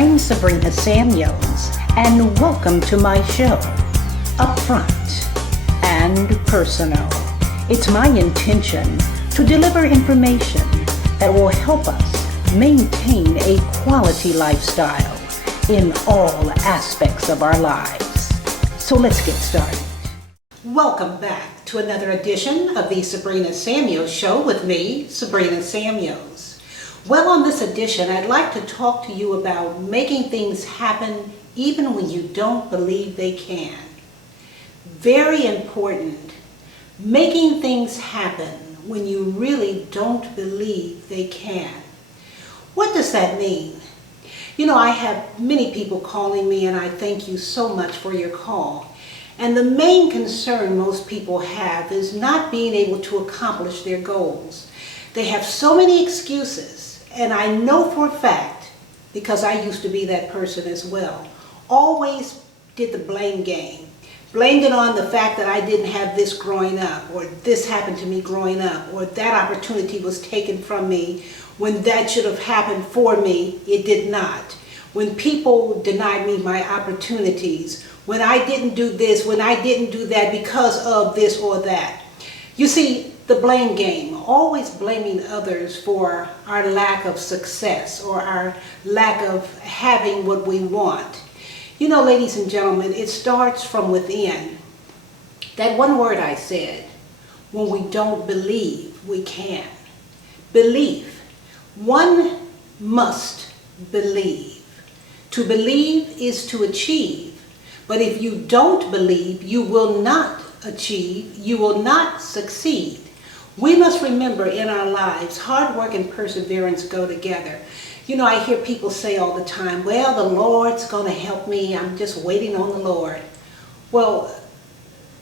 I'm Sabrina Samuels, and welcome to my show, Upfront and Personal. It's my intention to deliver information that will help us maintain a quality lifestyle in all aspects of our lives. So let's get started. Welcome back to another edition of the Sabrina Samuels Show with me, Sabrina Samuels. Well, on this edition, I'd like to talk to you about making things happen even when you don't believe they can. Very important. Making things happen when you really don't believe they can. What does that mean? You know, I have many people calling me, and I thank you so much for your call. And the main concern most people have is not being able to accomplish their goals. They have so many excuses. And I know for a fact, because I used to be that person as well, always did the blame game. Blamed it on the fact that I didn't have this growing up, or this happened to me growing up, or that opportunity was taken from me when that should have happened for me, it did not. When people denied me my opportunities, when I didn't do this, when I didn't do that because of this or that. You see, the blame game, always blaming others for our lack of success or our lack of having what we want. You know, ladies and gentlemen, it starts from within. That one word I said, when we don't believe we can. Belief. One must believe. To believe is to achieve. But if you don't believe, you will not achieve, you will not succeed. We must remember in our lives, hard work and perseverance go together. You know, I hear people say all the time, well, the Lord's going to help me. I'm just waiting on the Lord. Well,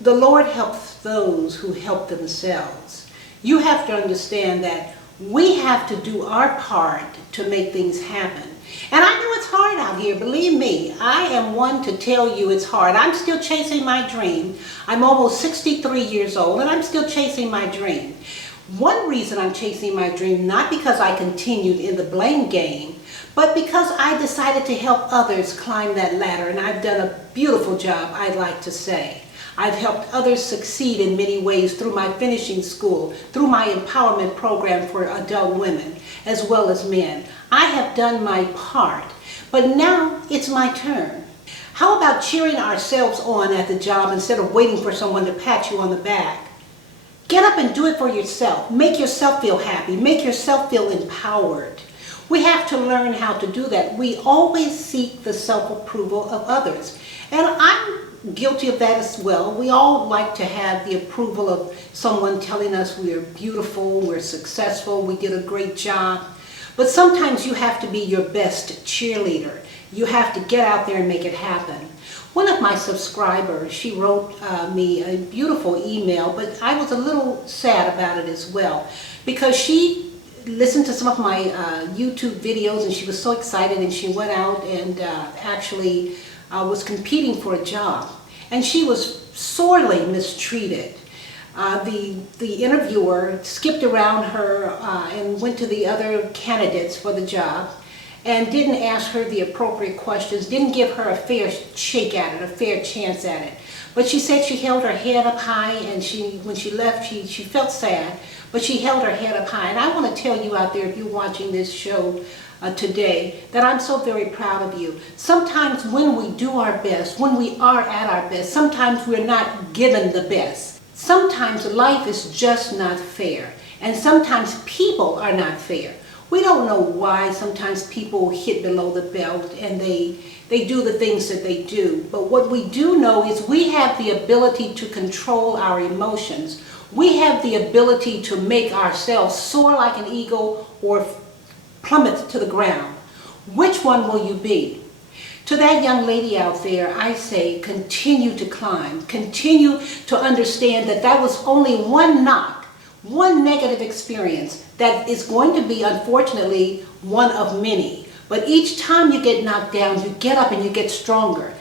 the Lord helps those who help themselves. You have to understand that we have to do our part to make things happen. And I know it's hard out here, believe me. I am one to tell you it's hard. I'm still chasing my dream. I'm almost 63 years old and I'm still chasing my dream. One reason I'm chasing my dream, not because I continued in the blame game, but because I decided to help others climb that ladder, and I've done a beautiful job, I'd like to say. I've helped others succeed in many ways through my finishing school, through my empowerment program for adult women, as well as men. I have done my part, but now it's my turn. How about cheering ourselves on at the job instead of waiting for someone to pat you on the back? Get up and do it for yourself. Make yourself feel happy. Make yourself feel empowered. We have to learn how to do that. We always seek the self-approval of others. And I'm guilty of that as well. We all like to have the approval of someone telling us we're beautiful, we're successful, we did a great job. But sometimes you have to be your best cheerleader. You have to get out there and make it happen. One of my subscribers, she wrote me a beautiful email, but I was a little sad about it as well, because she listened to some of my YouTube videos and she was so excited, and she went out and actually was competing for a job. And she was sorely mistreated. The interviewer skipped around her and went to the other candidates for the job and didn't ask her the appropriate questions, didn't give her a fair shake at it, a fair chance at it. But she said she held her head up high, and when she left, she felt sad, but she held her head up high. And I want to tell you out there, if you're watching this show today, that I'm so very proud of you. Sometimes when we do our best, when we are at our best, sometimes we're not given the best. Sometimes life is just not fair, and sometimes people are not fair. We don't know why sometimes people hit below the belt and they do the things that they do. But what we do know is we have the ability to control our emotions. We have the ability to make ourselves soar like an eagle or plummet to the ground. Which one will you be? To that young lady out there, I say continue to climb. Continue to understand that that was only one knock, one negative experience that is going to be, unfortunately, one of many. But each time you get knocked down, you get up and you get stronger.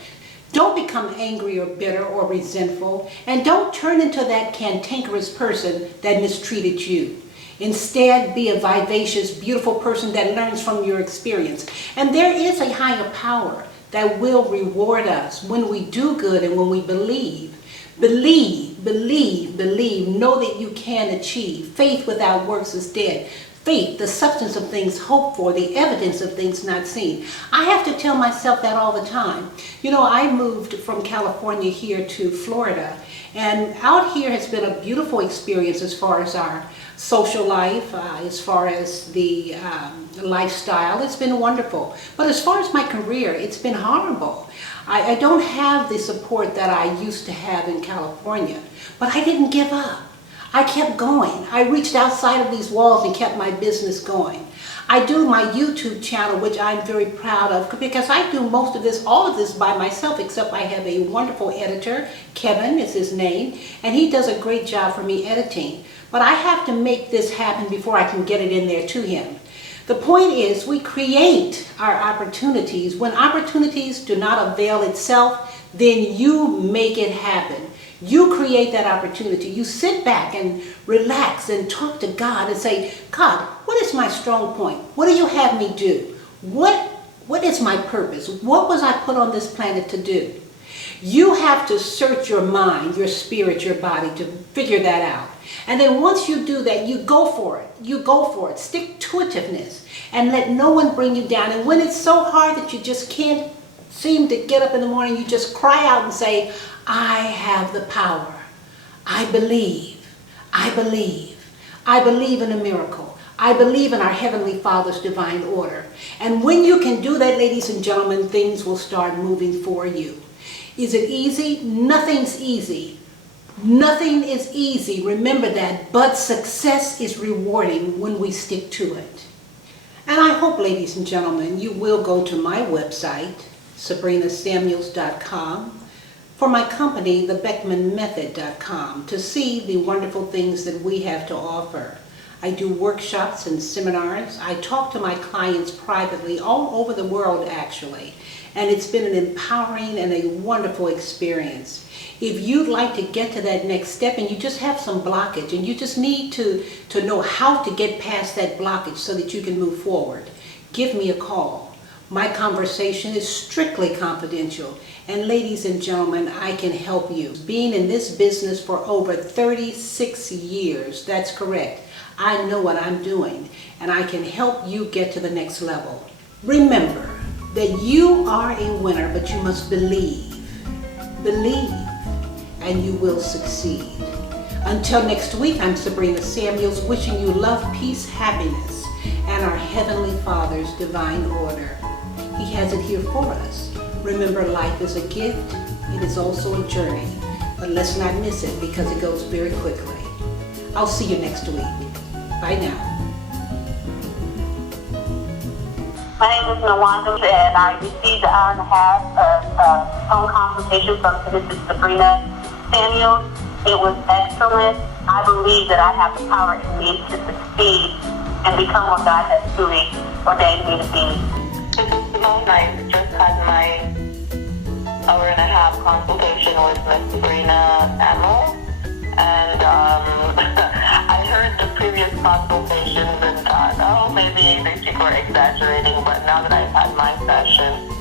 Don't become angry or bitter or resentful, and don't turn into that cantankerous person that mistreated you. Instead, be a vivacious, beautiful person that learns from your experience. And there is a higher power that will reward us when we do good and when we believe. Believe, believe, believe. Know that you can achieve. Faith without works is dead. Faith, the substance of things hoped for, the evidence of things not seen. I have to tell myself that all the time. You know, I moved from California here to Florida, and out here has been a beautiful experience as far as our social life, as far as the lifestyle. It's been wonderful. But as far as my career, it's been horrible. I don't have the support that I used to have in California, but I didn't give up. I kept going. I reached outside of these walls and kept my business going. I do my YouTube channel, which I'm very proud of, because I do most of this, all of this by myself, except I have a wonderful editor, Kevin is his name, and he does a great job for me editing. But I have to make this happen before I can get it in there to him. The point is, we create our opportunities. When opportunities do not avail itself, then you make it happen. You create that opportunity. You sit back and relax and talk to God and say, God, what is my strong point? What do you have me do? What is my purpose? What was I put on this planet to do? You have to search your mind, your spirit, your body to figure that out. And then once you do that, you go for it. You go for it. Stick-to-itiveness, and let no one bring you down. And when it's so hard that you just can't seem to get up in the morning, you just cry out and say, I have the power. I believe. I believe. I believe in a miracle. I believe in our Heavenly Father's divine order. And when you can do that, ladies and gentlemen, things will start moving for you. Is it easy? Nothing's easy. Nothing is easy. Remember that. But success is rewarding when we stick to it. And I hope, ladies and gentlemen, you will go to my website, sabrinasamuels.com, for my company, thebeckmanmethod.com, to see the wonderful things that we have to offer. I do workshops and seminars. I talk to my clients privately all over the world, actually. And it's been an empowering and a wonderful experience. If you'd like to get to that next step and you just have some blockage and you just need to know how to get past that blockage so that you can move forward, give me a call. My conversation is strictly confidential. And ladies and gentlemen, I can help you. Being in this business for over 36 years, that's correct. I know what I'm doing, and I can help you get to the next level. Remember that you are a winner, but you must believe. Believe, and you will succeed. Until next week, I'm Sabrina Samuels, wishing you love, peace, happiness, and our Heavenly Father's divine order. He has it here for us. Remember, life is a gift. It is also a journey. But let's not miss it because it goes very quickly. I'll see you next week. Bye now. My name is Nawanda, and I received an hour and a half of phone consultation from Mrs. Sabrina Samuels. It was excellent. I believe that I have the power in me to succeed and become what God has truly ordained me to be. I just had my hour and a half consultation with Miss Sabrina Samuels, and I heard the previous consultations and thought, oh, maybe these people are exaggerating, but now that I've had my session,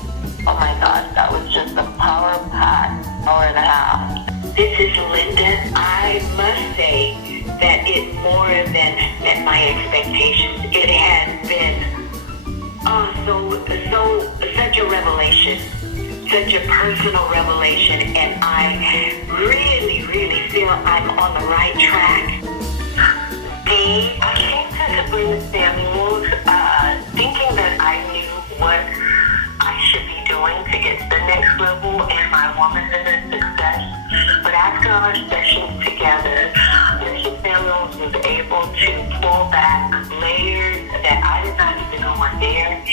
oh my gosh, that was just a power-packed hour and a half. This is Linda. I must say that it more than met my expectations. It has been such a revelation, such a personal revelation, and I really, really feel I'm on the right track. I came to Sabrina Samuels thinking that I knew what I should be doing to get to the next level and my woman's success. But after our sessions together, Mr. Samuels was able to pull back layers that I did not even know were there.